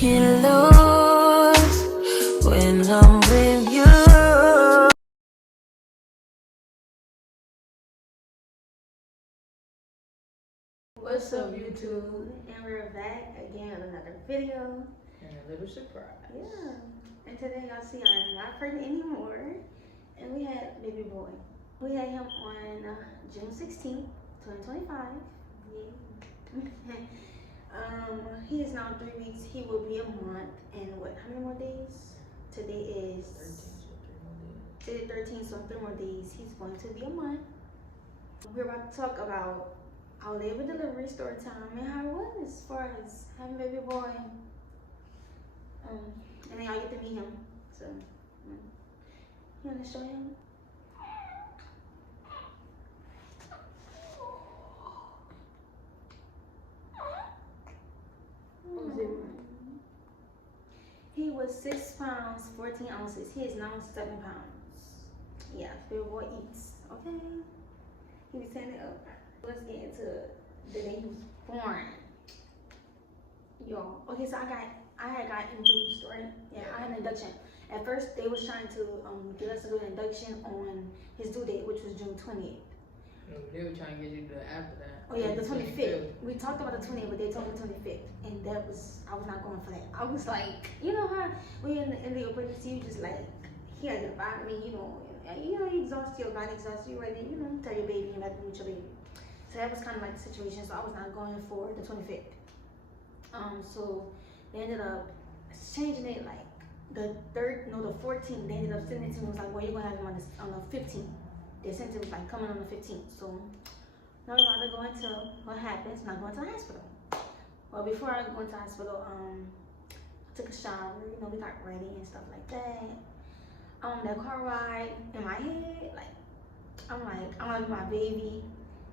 Get lost when I'm with you. What's up, YouTube? And we're back again with another video. And a little surprise. Yeah. And today y'all see I'm not pregnant anymore. And we had baby boy. We had him on June 16th, 2025. Yeah. He is now 3 weeks. He will be a month and how many more days? Today is 13, so 3 more days. He's going to be a month. We're about to talk about our labor-delivery story time and how it was as far as having a baby boy. And then y'all get to meet him. So, you want to show him? He was 6 pounds, 14 ounces. He is now 7 pounds. Yeah, baby boy eats. Okay. He was standing up. Let's get into the day he was born. Y'all. Okay, so I had got induced, right? Yeah, I had an induction. At first, they was trying to get us to do an induction on his due date, which was June 20th. No, they were trying to get you to after that. Oh yeah, the 25th. We talked about the 20th, but they told me the 25th, and I was not going for that. I was like, you know how when you're in the pregnancy, you just like, he had to bother me, you exhaust your body, exhaust you, right? Then, tell your baby you're not doing with your baby. So that was kind of like the situation. So I was not going for the 25th. So they ended up changing it like the 14th. They ended up sending it to me. It was like, well, you're gonna have him on the 15th. They sent it was like coming on the 15th. So now we're about to go into what happens. Not going to the hospital. Well, before I go into the hospital, I took a shower. We got ready and stuff like that. That car ride in my head, I'm like my baby.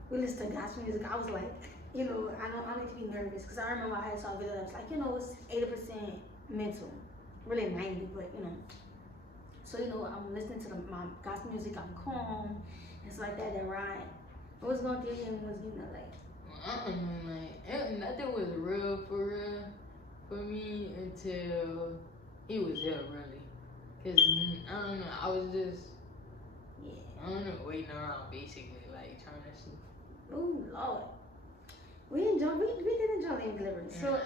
We listen to gospel music. I was like, I don't need to be nervous because I remember I had saw a video that was like, it's 80% mental, really 90, but So I'm listening to my gospel music. I'm calm. It's like that. That ride. What was going through him was I don't know, nothing was real for me until he was here, really. Cause I don't know, I was just waiting around basically, like trying to see. Oh Lord, we did enjoy labor delivery. So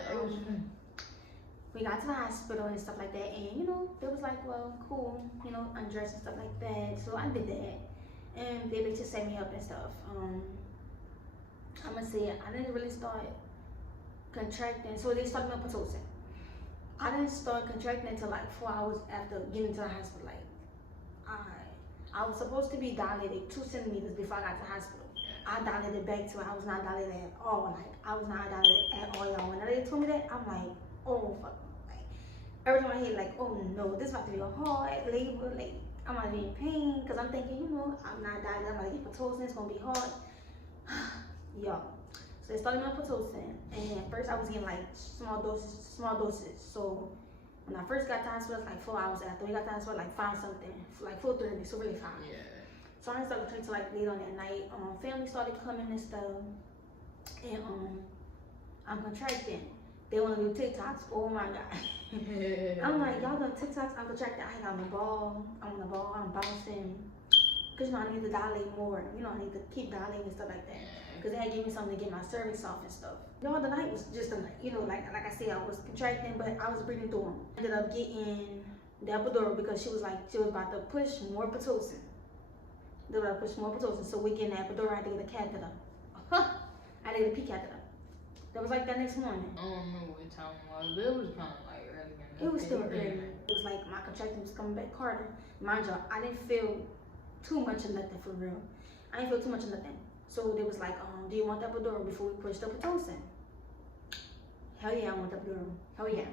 we got to the hospital and stuff like that, and it was like, well, cool, undress and stuff like that. So I did that, and they just set me up and stuff. I'm gonna say I didn't really start contracting. So they started me on Pitocin. I didn't start contracting until like 4 hours after getting to the hospital. Like, I was supposed to be dilated 2 centimeters before I got to the hospital. I dilated back to it. I was not dilated at all. Like, I was not dilated at all, y'all. When they told me that, I'm like, oh, fuck. Like, every time I hear, like, oh, no, this is about to be a hard labor. Like, I'm going to be in pain. Because I'm thinking, I'm not dilated. I'm going to get Pitocin. It's going to be hard. Y'all. So they started me on Pitocin, and at first I was getting like small doses. So when I first got to the hospital, it was like 4 hours after. We got to the hospital like 5 something, like 4:30, so really 5. Yeah. So I started to like late on that night. Family started coming and stuff, and I'm contracting. They want to do TikToks. Oh my god. I'm like, y'all done TikToks? I'm contracting. I ain't on the ball. I'm on the ball. I'm bouncing. Cause I need to dilate more. I need to keep dilating and stuff like that. Cause they had given me something to get my cervix off and stuff. The night was just a night. Like I said, I was contracting, but I was breathing through them. I ended up getting the epidural because she was about to push more Pitocin. They were about to push more Pitocin, so we getting the epidural. I had to get a catheter. I had to get a P catheter. That was like that next morning. I don't remember what time it was, but it was kind of like early. It was still early. It was like my contraction was coming back harder. Mind you, I didn't feel too much of nothing for real. I didn't feel too much of nothing. So they was like, do you want the epidural before we push the Pitocin? Hell yeah, I want the epidural. Hell yeah,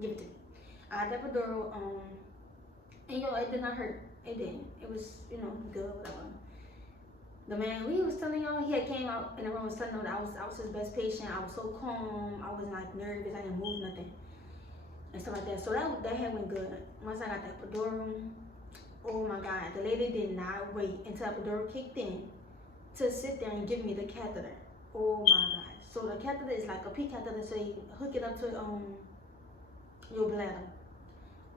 give it to me. I had the epidural, and it did not hurt. It didn't. It was, good, whatever. The man we was telling y'all, he had came out in the room and was telling them that I was his best patient. I was so calm. I wasn't like nervous. I didn't move nothing and stuff like that. So that had went good. Once I got the epidural, oh my God, the lady did not wait until the epidural kicked in to sit there and give me the catheter. Oh my God. So the catheter is like a P catheter, so you hook it up to your bladder.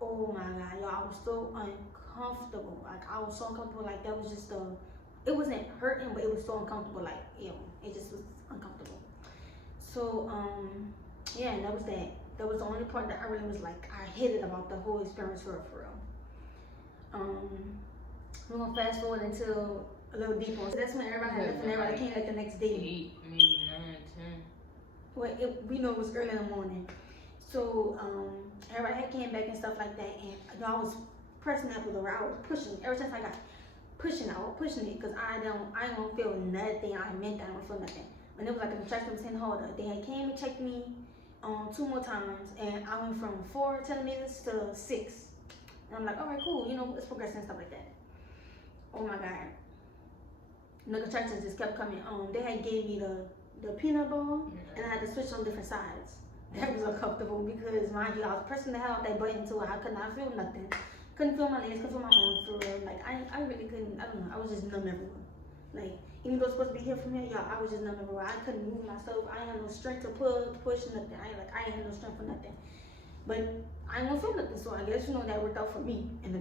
Oh my God, y'all, I was so uncomfortable. Like, I was so uncomfortable. Like, that was just it wasn't hurting, but it was so uncomfortable. Like, it just was uncomfortable. So, yeah, and that was that. That was the only part that I really was like, I hated about the whole experience for real. We're gonna fast forward until a little deeper. So that's when everybody had left and everybody came like the next day. 8, maybe 9, 10. Well, we know it was early in the morning. So, everybody had came back and stuff like that, and y'all was pressing that with the I was pushing. Ever since I got pushing, I was pushing it because I ain't gonna feel nothing. I meant that I don't feel nothing. When it was like a contraction was hitting harder, they had came and checked me 2 more times, and I went from 4 centimeters to 6. And I'm like, all right, cool, it's progressing and stuff like that. Oh my God. The contractions just kept coming. They had gave me the peanut ball, and I had to switch on different sides. That was uncomfortable because, mind you, I was pressing the hell out that button too. I could not feel nothing. Couldn't feel my legs, couldn't feel my arms for real. Like, I really couldn't, I don't know, I was just numb everywhere. Like, even though it's supposed to be here from here, y'all, I was just numb everywhere. I couldn't move myself. I ain't had no strength to pull, push, nothing. I ain't had no strength for nothing. But I ain't gonna feel nothing, so I guess, that worked out for me. And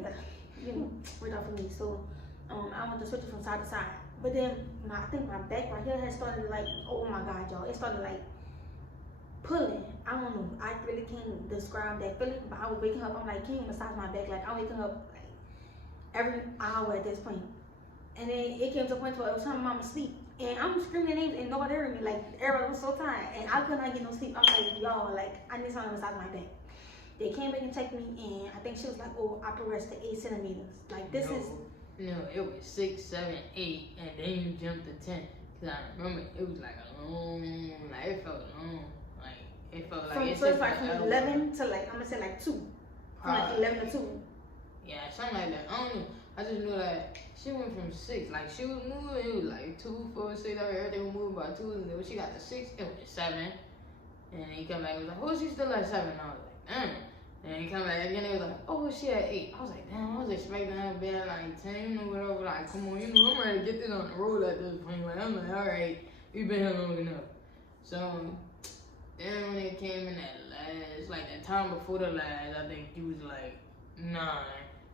worked out for me. So, I went to switch it from side to side. But then, I think my back right here had started like, oh my God, y'all. It started like pulling. I don't know. I really can't describe that feeling, but I was waking up. I'm like, can you massage my back? Like, I'm waking up like every hour at this point. And then it came to a point where it was time my mama sleep. And I'm screaming names and nobody heard me. Like, everybody was so tired. And I could not get no sleep. I'm like, y'all, like, I need something to massage my back. They came back and checked me, and I think she was like, oh, I progressed to 8 centimeters. Like, this is... No, it was 6, 7, 8, and then you jumped to 10. Because I remember it was like a long, like, it felt long. Like, it felt like... So it's like from 11 to like, I'm going to say like 2. From like 11 to 2. Yeah, something like that. I don't know. I just knew that she went from 6. Like, she was moving, it was like 2, 4, 6, everything was moving by 2. And then when she got to 6, it was 7. And then he come back and was like, oh, she's still at 7. And I was like, damn. And he come back again, it was like, oh, she at 8. I was like, damn, I was expecting her to be at like 10, whatever. Like, come on, I'm ready to get this on the road at this point. Like, I'm like, all right, we've been here long enough. So, then when it came in that last, like the time before the last, I think he was like 9.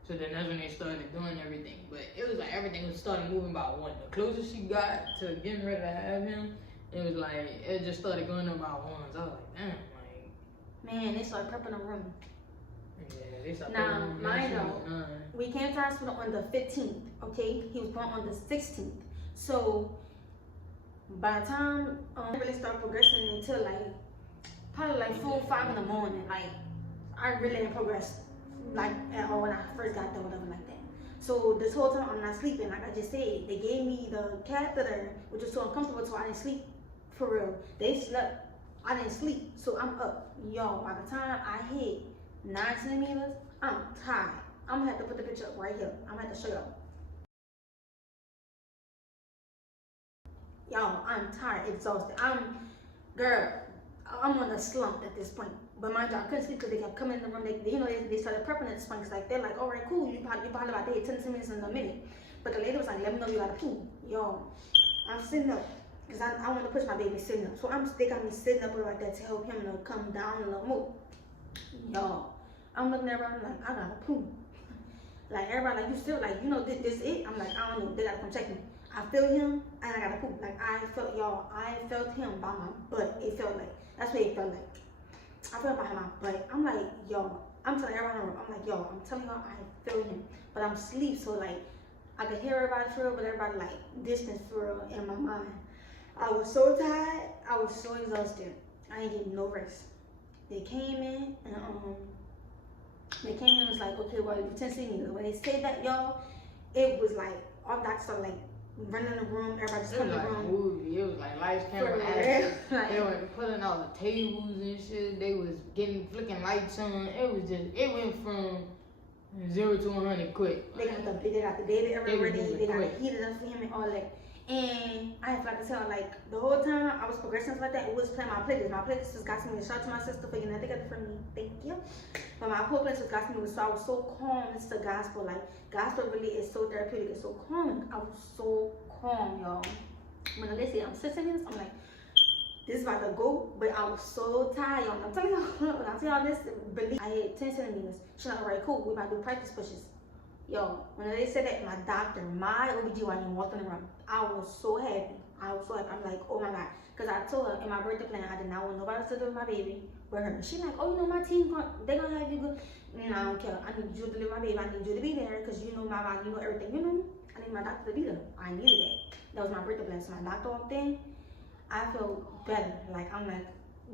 So then that's when they started doing everything. But it was like everything was starting moving by 1. The closer she got to getting ready to have him, it was like, it just started going up by 1s. I was like, damn, like. Man, they started prepping the room. Yeah, they started now, mind you, we came to the hospital on the 15th, okay? He was born on the 16th. So, by the time I really started progressing until like, probably like 4 or 5 in the morning, like, I really didn't progress like at all when I first got there, whatever like that. So this whole time I'm not sleeping, like I just said. They gave me the catheter, which was so uncomfortable, so I didn't sleep for real. They slept, I didn't sleep, so I'm up. Y'all, by the time I hit 9 centimeters, I'm tired. I'm gonna have to put the picture up right here. I'm gonna have to show y'all. Y'all, I'm tired, exhausted. I'm on a slump at this point. But mind you, I couldn't sleep because they kept coming in the room. They started prepping at this point. Cause like they're like, all right, cool. You probably about to hit 10 minutes in a minute. But the lady was like, let me know you got a poo. Y'all, I'm sitting up because I want to push my baby sitting up. So they got me sitting up like that to help him to come down a little more. Y'all, I'm looking at everybody like, I got a poo. Like everybody like, you still like, this it? I'm like, I don't know. They gotta come check me. I feel him and I got a poop. Like I felt him by my butt. It felt like, that's what it felt like. I felt by my butt. I'm like, yo, I'm telling everybody in the room, I'm like, yo, I'm telling y'all I feel him. But I'm asleep, so like, I could hear everybody for real, but everybody like distance for real in my mind. I was so tired, I was so exhausted. I ain't getting no rest. They came in and was like, okay, well, you 10 centimeters. When they said that, y'all, it was like, all doctors started like running in the room, everybody just coming in the room. Movie. It was like lights, camera, action. They were putting all the tables and shit. They was flicking lights on. It went from 0 to 100 quick. They got the baby everywhere. They got it heated up for him and all that. And I have to tell, like, the whole time I was progressing like that, it was playing my playlist. My playlist just got me a shout out to my sister for getting that together for me. Thank you. But my whole playlist was got me, so I was so calm. It's the gospel. Like, gospel really is so therapeutic. It's so calming. I was so calm, y'all. When they say I'm 6 centimeters, I'm like, this is about to go, but I was so tired. I'm telling y'all, when I tell y'all this, believe I had 10 centimeters. She's like, alright, cool, we about to do practice pushes. Yo, when they said that, my OBGYN walked in the room, I was so happy. I'm like, oh my God. Because I told her in my birthday plan, I did not want nobody to deliver my baby but her. She's like, oh, you know, my team, they're going to have you good. And I don't care. I need you to deliver my baby. I need you to be there because you know my body, you know everything. You know, I need my doctor to be there. I needed that. That was my birthday plan. So my doctor walked in. I felt better. Like, I'm like,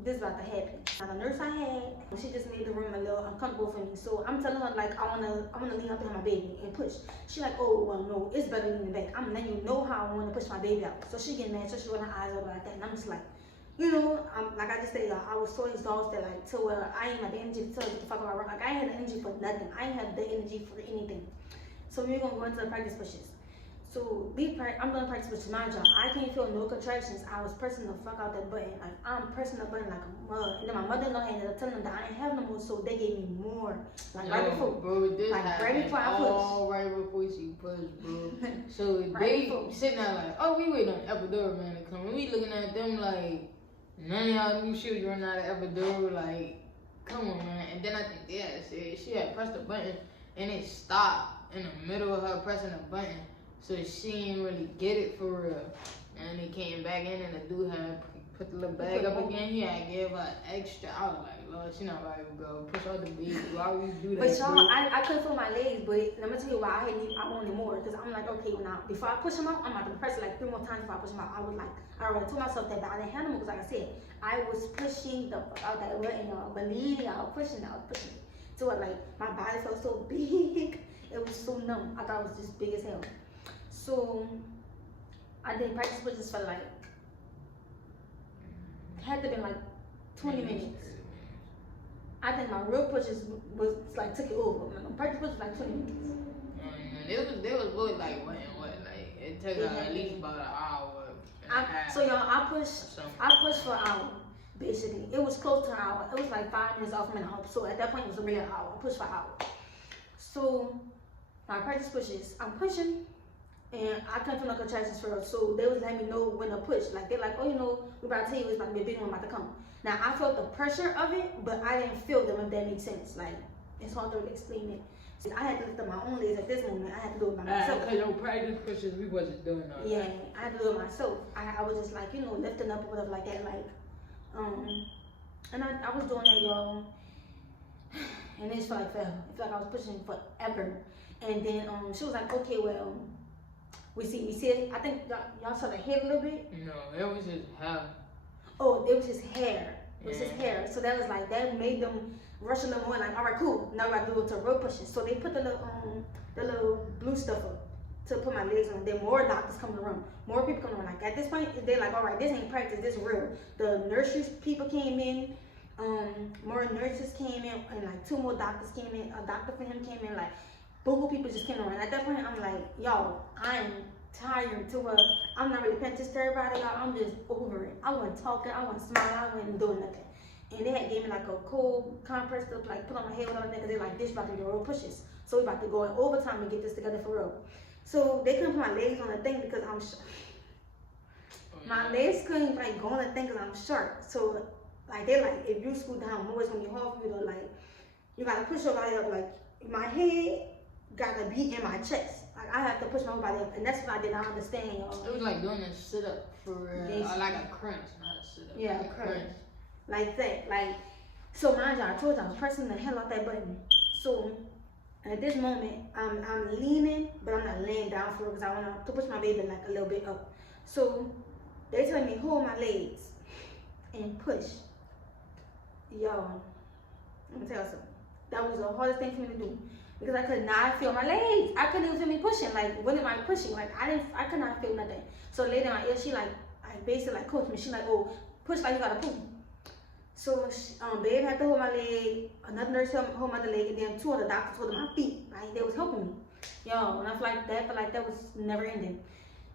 this is about to happen. Now, the nurse I had, she just made the room a little uncomfortable for me. So I'm telling her, like, I wanna lean up to my baby and push. She like, oh, well, no, it's better than the back. I'm letting you know how I want to push my baby out. So she get mad, so she roll her eyes over like that. And I'm just like, you know, like I just said, y'all, I was so exhausted, like, to where I ain't had the energy to tell her get the fuck out of work. Like, I ain't had the energy for nothing. I ain't had the energy for anything. So we're gonna go into the practice pushes. So I'm gonna practice with my job. I can't feel no contractions. I was pressing the fuck out that button. Like, I'm pressing the button like a mug. And then my mother-in-law ended up telling them that I didn't have no more, so they gave me more. Like, right before. Bro, this like right before I pushed. All right before she pushed, bro. So right they before. sitting there like, oh, we waiting on epidural man to come. And we looking at them like, none of y'all knew she was running out of epidural. Like, come on, man. And then I think, yeah, she had pressed the button and it stopped in the middle of her pressing the button. So she didn't really get it for real. And they came back in and the dude had put the little bag up again. He had gave her extra. I was like, Lord, she not about to go push out the baby. Why would you do that? But y'all, I couldn't feel my legs, but let me tell you why I wanted more. Because I'm like, okay, now, before I push him out, I'm about to press it like 3 more times before I push him out. I was like, I already told myself that, but I didn't have them because like I said, I was pushing the fuck out that button, y'all. Believe me, I was pushing. So like, my body felt so big. It was so numb. I thought it was just big as hell. So I did practice pushes for like, had to been like 20 minutes. I think my real pushes was like took it over. My practice pushes was like 20 minutes. They was really like what and what. Like it took at least about an hour. So y'all, I pushed for an hour. Basically, it was close to an hour. It was like 5 minutes off minute hop. So at that point, it was a real hour. I pushed for an hour. So my practice pushes, I'm pushing. And I couldn't feel no contractions for her, so they was letting me know when to push. Like, they're like, oh, you know, we're about to tell you it's about to be a big one about to come. Now, I felt the pressure of it, but I didn't feel them, if that makes sense. Like, it's hard to really explain it. So I had to lift up my own legs at this moment. I had to do it by myself. Because your practice pushes, we wasn't doing all that. Yeah, I had to do it myself. I was just like, you know, lifting up or whatever like that. Like, and I was doing that, y'all. And it just felt like forever. It felt like I was pushing forever. And then she was like, okay, well, we see it. I think y'all saw the head a little bit. No, it was his hair. Oh, it was his hair. It was his hair. So that was like, that made them rush a little more. Like, all right, cool. Now we got to do it to rope pushes. So they put the little blue stuff up to put my legs on. Then more doctors come in the room. More people come in the room. Like, at this point, they're like, all right, this ain't practice. This is real. The nursery people came in. More nurses came in, and like 2 more doctors came in. A doctor for him came in. Like, Boogle people just came around. At that point, I'm like, y'all, I'm tired to where I'm not really paying attention to everybody, y'all. I'm just over it. I wasn't talking, I wasn't smiling, I wasn't doing nothing. And they had gave me like a cold compress to like put on my head with everything because they're like, this about to be real pushes. So we about to go in overtime and get this together for real. So they couldn't put my legs on the thing because I'm short. My legs couldn't like go on the thing because I'm short. So like they're like, if you scoot down more, it's gonna be hard for you to like, you gotta push your body up. Like my head gotta be in my chest. Like I have to push my whole body up, and that's what I did not understand, y'all. It was like doing a sit up for real, or like a crunch, not a sit up. Yeah, like a crunch. Like that. Like, so mind you, I told you I was pressing the hell out that button. So at this moment, I'm leaning, but I'm not laying down for it because I want to push my baby like a little bit up. So they tell me hold my legs and push. Y'all, let me tell you something. That was the hardest thing for me to do. Because I could not feel my legs. I couldn't even feel me pushing. Like, when am I pushing? Like, I could not feel nothing. So later in my ear, she like, I basically like coached me. She like, oh, push like you gotta poop. So, babe had to hold my leg. Another nurse hold my other leg, and then 2 other doctors holding my feet. Like, they was helping me. Yo, and I felt like that was never ending.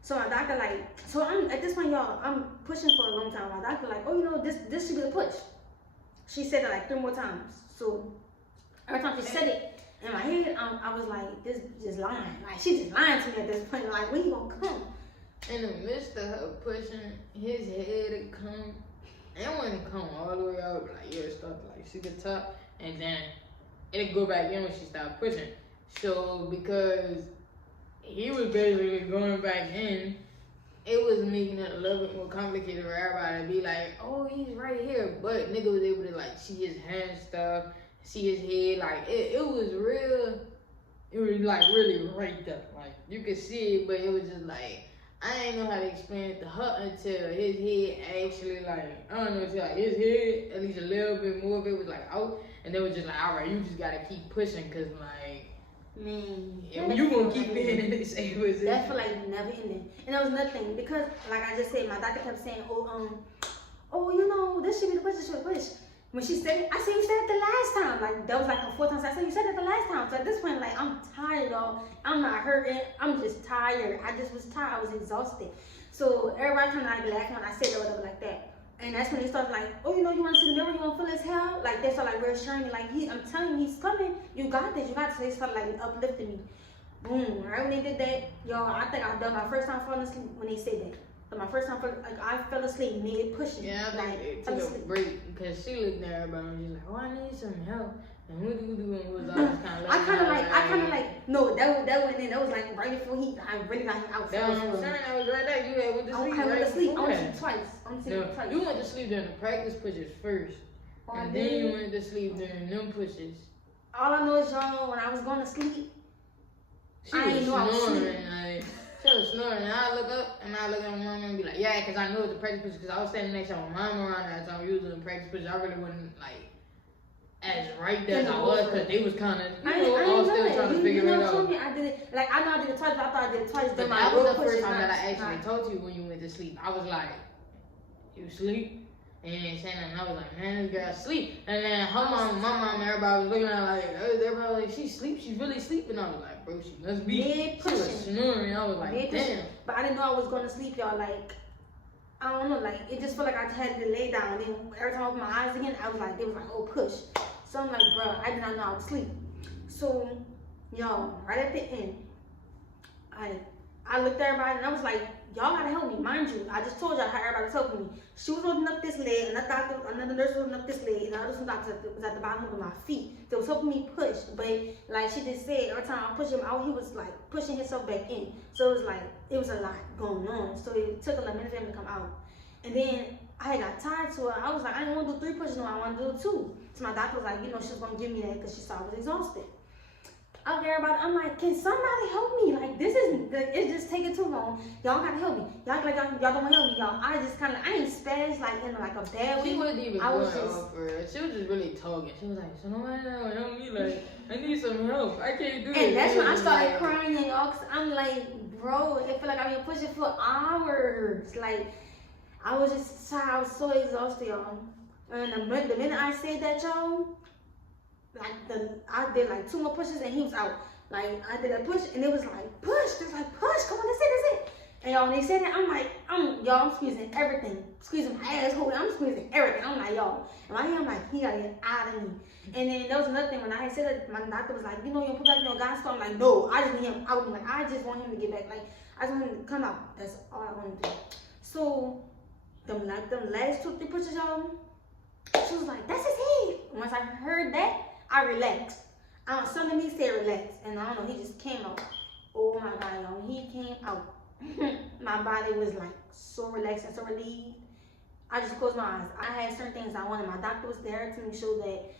So my doctor like, so I'm at this point, y'all, I'm pushing for a long time. My doctor like, oh, you know, this should be a push. She said it like 3 more times. So every time she said it, in my head, I was like, this just lying. Like, she just lying to me at this point. Like, when you gonna come? In the midst of her pushing, his head had come And it wouldn't come all the way out, but like, yeah, it started to like see the top, and then it'd go back in when she stopped pushing. So because he was basically going back in, it was making it a little bit more complicated for everybody to be like, oh, he's right here. But nigga was able to like see his hand stuff, see his head, like it was real. It was like really right there, like you could see it, but it was just like I ain't know how to explain it to her until his head actually like I don't know, until like his head at least a little bit more of it was like out, and it was just like all right, you just gotta keep pushing, cause like Man, you gonna keep being in this say was that feel like never ending. And that was nothing because, like I just said, my doctor kept saying, oh, you know, this should be the push, this should be the push. When she said it, I said you said it the last time. Like that was like the 4th time. So I said you said it the last time. So at this point, like I'm tired, y'all. I'm not hurting. I'm just tired. I just was tired. I was exhausted. So everybody kind of like laughing when I said it or whatever like that. And that's when they started like, oh, you know, you want to see the mirror? You want to feel his hair? Like they started like reassuring me, like I'm telling you, he's coming. You got this. You got this. So they started like uplifting me. Boom. Right when they did that, y'all, I think I've done my first time falling asleep when they said that. But my first time, like I fell asleep mid pushing. Yeah, I think it took a break because she looked at everybody and she's like, oh, I need some help. And what do you do? And was all this kind of I kind of like, no, that went in. That was like right before I really got him out. That was what I'm saying. That was right there. You had went to sleep. I went to sleep. I went to Right sleep twice. I went to sleep twice. You went to sleep during the practice pushes first. And then you went to sleep during them pushes. All I know is, y'all, when I was going to sleep, I didn't know I was sleeping. Like, she was snoring, and I look up, and I look at my mom and be like, yeah, because I know it's a practice push, because I was standing next to my mom around that time using the practice push. I really wasn't, like, as right there as I was, because they was kind of, all still trying to figure it out. I did it, like, I know I did it twice, but I thought I did it twice. But that was the first time that I actually told you when you went to sleep. I was like, you sleep? And saying that, and I was like, man, this girl sleep. And then her mom, my mom, everybody was looking at her like, everybody like, she sleep, she's really sleeping. I was like, bro, she must be. She was snoring. I was like, damn. But I didn't know I was going to sleep, y'all. Like, I don't know, like, it just felt like I had to lay down. And then every time I opened my eyes again, I was like, they was like, oh, push. So I'm like, bro, I did not know I was asleep. So, y'all, right at the end, I looked at everybody and I was like, y'all gotta help me. Mind you, I just told y'all how everybody was helping me. She was holding up this leg, another nurse was holding up this leg, and the other doctor was at the bottom of my feet. They was helping me push, but like she just said, every time I pushed him out, he was like pushing himself back in. So it was like, it was a lot going on. So it took a minute for him to come out. And then I got tired to her. I was like, I didn't want to do 3 pushes, no, I want to do 2. So my doctor was like, you know, she was going to give me that because she saw I was exhausted. Out there about it, I'm like, can somebody help me? Like, this isn't, it's just taking too long. Y'all gotta help me. Y'all like y'all don't wanna help me, y'all. I just kind of, I ain't spazzed like in like a bad way. She wasn't even going off for her. She was just really talking. She was like, so nobody help me. Like, I need some help. I can't do it. And that's when I started crying, y'all. Cause I'm like, bro, it feel like I've been pushing for hours. Like, I was just tired. I was so exhausted, y'all. And the minute I said that, y'all, like I did like 2 more pushes and he was out. Like I did a push and it was like push. It was like push. Come on, that's it. And y'all, when they said that, I'm like, I'm squeezing everything, squeezing my asshole. I'm squeezing everything. I'm like, y'all. And right here, I'm like, he gotta get out of me. And then there was another thing when I had said that, my doctor was like, you know, you put back in your gospel. I'm like, no, I just need him out. Like I just want him to get back. Like I just want him to come out. That's all I want to do. So them last 2, 3 pushes, y'all. She was like, that's his head. Once I heard that, I relaxed. Something me said relax, and I don't know, he just came out. Oh my God, y'all, when he came out, my body was like so relaxed and so relieved. I just closed my eyes. I had certain things I wanted. My doctor was there to make sure that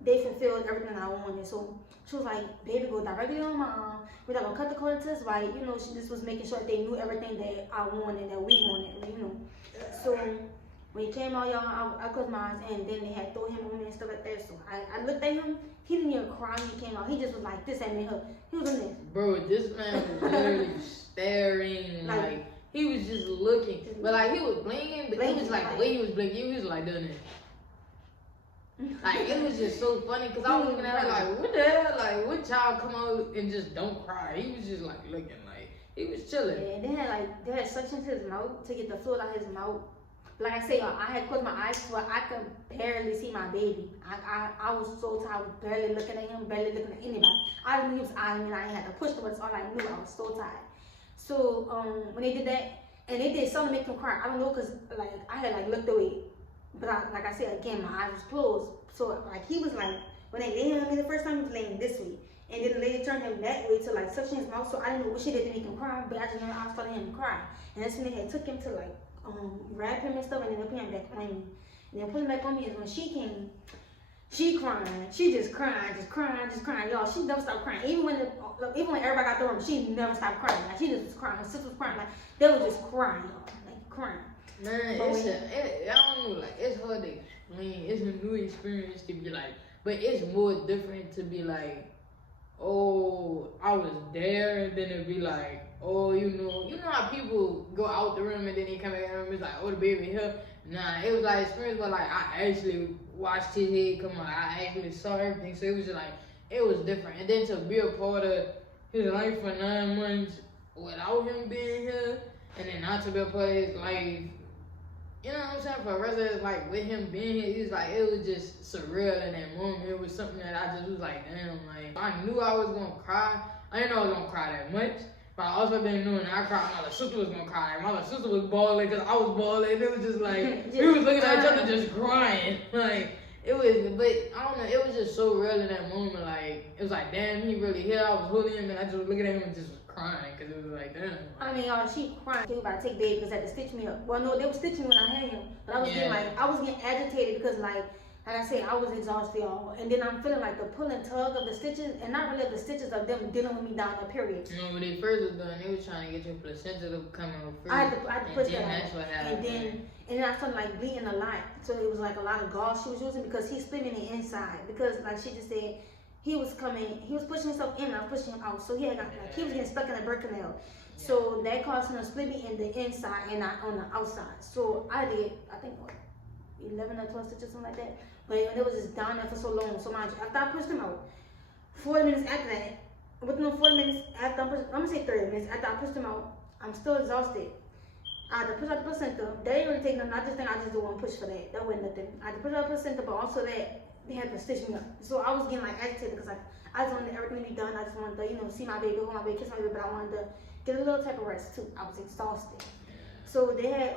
they fulfilled everything I wanted. So she was like, baby, go directly on my arm. We're not gonna cut the cord to his right. You know, she just was making sure that they knew everything that I wanted, that we wanted, you know. So when he came out, y'all, I closed my eyes, and then they had throw him on me and stuff like that. So I looked at him. He didn't even cry when he came out. He just was like this at me. He was in this. Bro, this man was literally staring. Like, he was just looking. But, like, he was blinking. But it was like, the way he was blinking, he was like doing it. Like, it was just so funny. Because I was looking at her like, what the hell? Like, what child come out and just don't cry? He was just, like, looking like, he was chilling. Yeah, they had suction to his mouth to get the fluid out of his mouth. Like I say, y'all, I had closed my eyes so I could barely see my baby. I was so tired. I was barely looking at him, barely looking at anybody. I didn't knew he was eyeing me, and I had to push the words. All I knew, I was so tired. So when they did that, and they did something to make him cry. I don't know, cause like I had like looked away, But like I said again, my eyes was closed. So like he was like, when they laid him on me the first time, he was laying this way. And then the lady turned him that way to like suction his mouth. So I didn't know what she did to make him cry, but I just know I was starting him to cry. And that's when they had took him to like wrap him and stuff, and then they put him back on me. And then put him back on me is when she came. She crying. She just crying. Y'all, she never stopped crying. Even when everybody got the room, she never stopped crying. Like she just was crying. Her sister was crying. Like they was just crying, y'all. Like crying. Man, I don't know, like, it's hard to explain. It's a new experience to be like, but it's more different to be like, oh, I was there, and then it'd be like, oh, you know how people go out the room and then they come back in the room, it's like, oh, the baby here. Nah, it was like experience where like I actually watched his head come on, I actually saw everything, so it was just like, it was different. And then to be a part of his life for 9 months without him being here, and then not to be a part of his life, you know what I'm saying, for the rest of his life with him being here, it was just surreal in that moment. It was something that I just was like, damn, like, I knew I was gonna cry. I didn't know I was gonna cry that much, but I also didn't know when I cried, my little sister was gonna cry. My little sister was bawling because I was bawling. It was just like, we was looking at each other just crying. Like, it was, but I don't know, it was just so real in that moment. Like, it was like, damn, he really here. I was holding him and I just was looking at him and just was crying because it was like, damn. I mean, y'all, she crying. She was about to take baby because they had to stitch me up. Well, no, they were stitching me when I had him, but I was getting agitated because like I said, I was exhausted, y'all. And then I'm feeling like the pull and tug of the stitches, and not really of the stitches of them dealing with me down the period. You know, when they first was done, they was trying to get your placenta to come out first. I had to push that that's what happened. And then I started like bleeding a lot. So it was like a lot of gauze she was using because he split me in the inside. Because like she just said, he was pushing himself in and I was pushing him out. So he was getting stuck in the birth canal. So that caused him to split me in the inside and not on the outside. So I did, I think, 11 or 12 stitches, something like that. But it was just down there for so long. So mind you, after I pushed him out, 40 minutes after that, within 40 minutes after I'm gonna say 30 minutes after I pushed him out, I'm still exhausted. I had to push out the placenta. They didn't really take nothing. I just do one push for that. That wasn't nothing. I had to push out the placenta, but also that they had to stitch me up. So I was getting like agitated because I just wanted everything to be done. I just wanted to, see my baby, hold my baby, kiss my baby, but I wanted to get a little type of rest too. I was exhausted. So they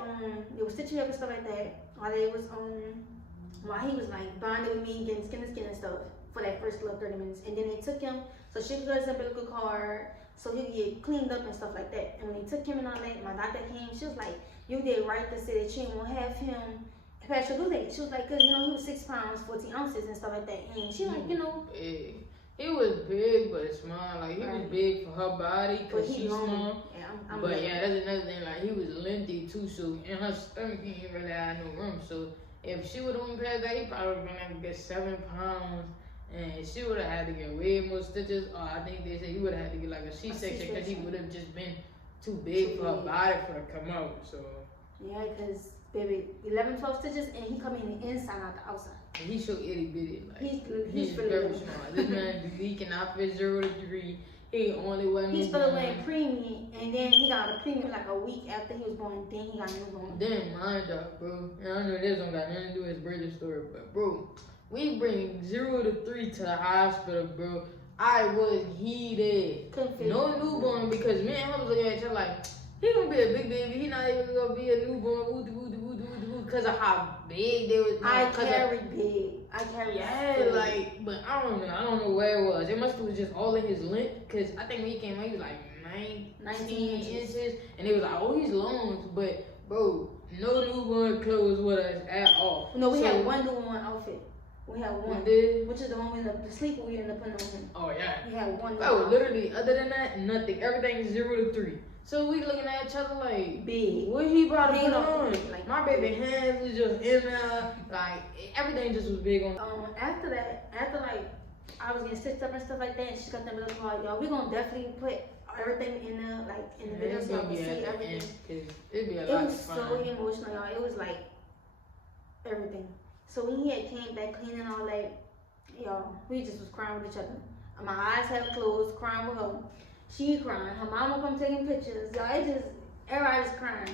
were stitching me up and stuff like that. While he was like bonding with me, getting skin to skin and stuff for that first little 30 minutes. And then they took him, so she could get his umbilical cord, so he could get cleaned up and stuff like that. And when they took him and all that, my doctor came, she was like, you did right to say that you ain't gonna have him pass your due date. She was like, cause he was 6 pounds, 14 ounces and stuff like that. And she like, He was big but small. Like, he was big for her body because she's small. Yeah, but that's another thing. Like, he was lengthy too, so in her stomach he didn't really have no room. So if she would have went past that, he probably would have been able to get 7 pounds. And she would have had to get way more stitches. Or I think they said he would have had to get like a C-section because he would have just been too big for her body for it to come out. So yeah, because baby, 11, 12 stitches, and he come in the inside, not the outside. And he's so itty bitty. Like, he's very small. This man, he cannot fit 0 to 3. He only went. He started wearing preemie, and then he got a preemie like a week after he was born. Then he got a newborn. Then mind you, bro. And I know this don't got nothing to do with his birthday story, but bro, we bring 0 to 3 to the hospital, bro. I was heated. No newborn because me and him was looking at each other like, he gonna be a big baby. He not even gonna be a newborn. Because of how big they was. I carried big. Yeah, like, but I don't know. I don't know where it was. It must have was just all in his length. Because I think when he came out, he was like 19 inches. And it was like, oh, he's long. But, bro, no newborn clothes with us at all. No, we had one newborn outfit. We had one. Which is the one we ended up, the sleeper we ended up putting on him. Oh, yeah. We had one. Oh, literally, other than that, nothing. Everything is 0 to 3. So we looking at each other like, big. What he about to put on? Like, my baby hands was just in there. Like, everything just was big on. After that, like, I was getting stitched up and stuff like that, and she got that little call, y'all, we gonna definitely put everything in the, like, in the video so y'all can see everything. It'd be a lot of fun. It was so emotional, y'all. It was like, everything. So when he had came back clean and all that, y'all, we just was crying with each other. My eyes had closed, crying with her. She crying. Her mama come taking pictures. Y'all, everybody was crying.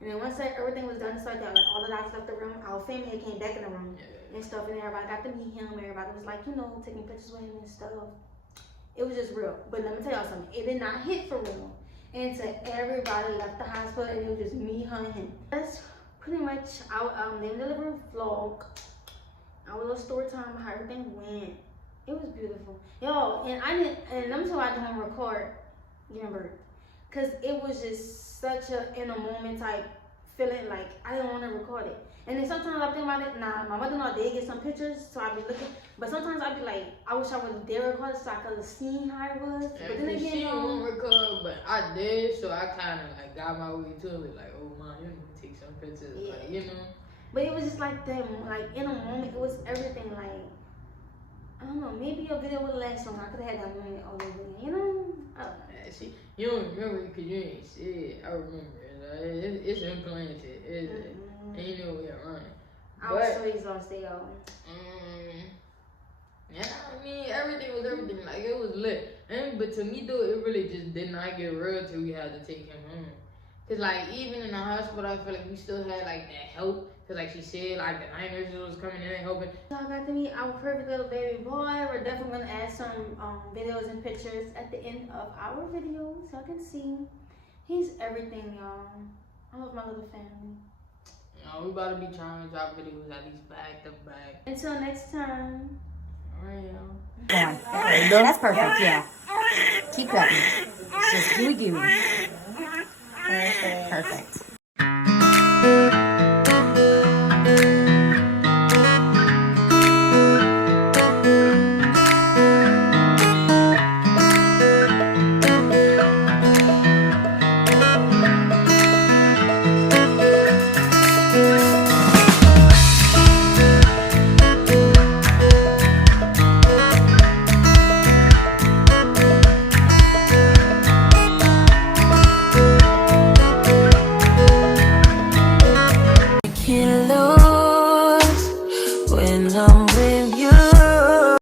And then once everything was done, it's like that. Like all the doctors left the room. Our family had came back in the room and stuff. And everybody got to meet him. Everybody was like, taking pictures with him and stuff. It was just real. But let me tell y'all something. It did not hit for real. And so everybody left the hospital and it was just me, her, and him. That's pretty much our Labor&Delivery vlog, our little story time, how everything went. It was beautiful. Yo, and I'm sure I didn't record giving birth. Cause it was just such a in a moment type feeling, like I didn't want to record it. And then sometimes I think about it, nah, my mother-in-law did get some pictures, so I be looking. But sometimes I be like, I wish I would have dare record it so I could have seen how it was. Yeah, but then again, she won't record, but I did, so I kind of like got my way to it. Like, oh man, you need to take some pictures, yeah. like, you know. But it was just like that, like in a moment, it was everything. Like I don't know, maybe a video would last longer. I could have had that moment all over again, you know. I don't know. Yeah, you don't remember because you ain't see it. I remember. It's implanted. Ain't no way around it. I was so exhausted, y'all. Yeah, I mean, everything was everything. Like, it was lit. But to me, though, it really just did not get real till we had to take him home. Because, like, even in the hospital, I feel like we still had, like, that help. Because, like she said, like, the night nurses was coming in and helping. So I got to meet our perfect little baby boy. We're definitely going to add some videos and pictures at the end of our video so y'all can see. He's everything, y'all. I love my little family. We about to be trying to drop videos at least back to back. Until next time. Alright, y'all. That's perfect, yeah. Keep going. Just gooey gooey. Perfect.